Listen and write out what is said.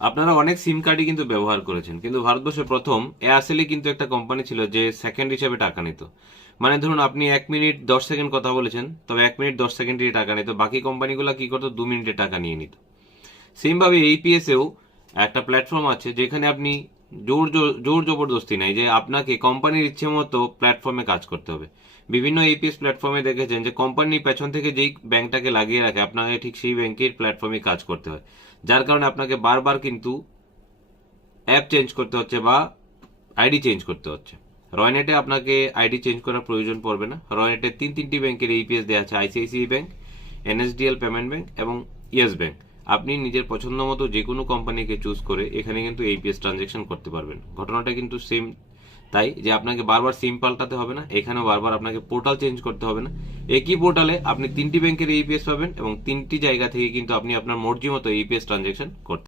আপনারা অনেক সিম কার্ডই কিন্তু ব্যবহার করেছেন, কিন্তু ভারতবর্ষে প্রথম এয়ারসেলই কিন্তু একটা কোম্পানি ছিল যে সেকেন্ড হিসাবে টাকা নিত। মানে ধরুন আপনি 1 মিনিট 10 সেকেন্ড কথা বলেছেন, তবে 1 মিনিট 10 সেকেন্ডেরই টাকা নিত, বাকি কোম্পানিগুলো কি করতো 2 মিনিটে টাকা নিয়ে নিত। সেম ভাবে এইপিএস এও একটা প্ল্যাটফর্ম আছে যেখানে আপনি জোর জোর জবরদস্তি নাই যে আপনাকে কোম্পানির ইচ্ছে মতো প্ল্যাটফর্মে কাজ করতে হবে। বিভিন্ন এপিএস প্ল্যাটফর্মে দেখেছেন যে কোম্পানি পেছন থেকে যেই ব্যাংকটাকে লাগিয়ে রাখে আপনাকে ঠিক সেই ব্যাংকের প্ল্যাটফর্মে কাজ করতে হয়, যার কারণে আপনাকে বারবার কিন্তু অ্যাপ চেঞ্জ করতে হচ্ছে বা আইডি চেঞ্জ করতে হচ্ছে। রয়নেটে আপনাকে আইডি চেঞ্জ করার প্রয়োজন পড়বে না। রয়নেটে তিনটি ব্যাংকের ইপিএস দেওয়া আছে, ICICI bank, NSDL payment bank এবং ইয়েস ব্যাংক। আপনি নিজের পছন্দ মতো যে কোনো কোম্পানিকে চুজ করে এখানে কিন্তু এইপিএস ট্রানজেকশন করতে পারবেন। ঘটনাটা কিন্তু সেম, তাই যে আপনাকে বারবার সিম পাল্টাতে হবে না, এখানেও বারবার আপনাকে পোর্টাল চেঞ্জ করতে হবে না। একই পোর্টালে আপনি তিনটি ব্যাংকের ইপিএস পাবেন এবং তিনটি জায়গা থেকে কিন্তু আপনি আপনার মর্জি মতো ইপিএস ট্রানজেকশন করতে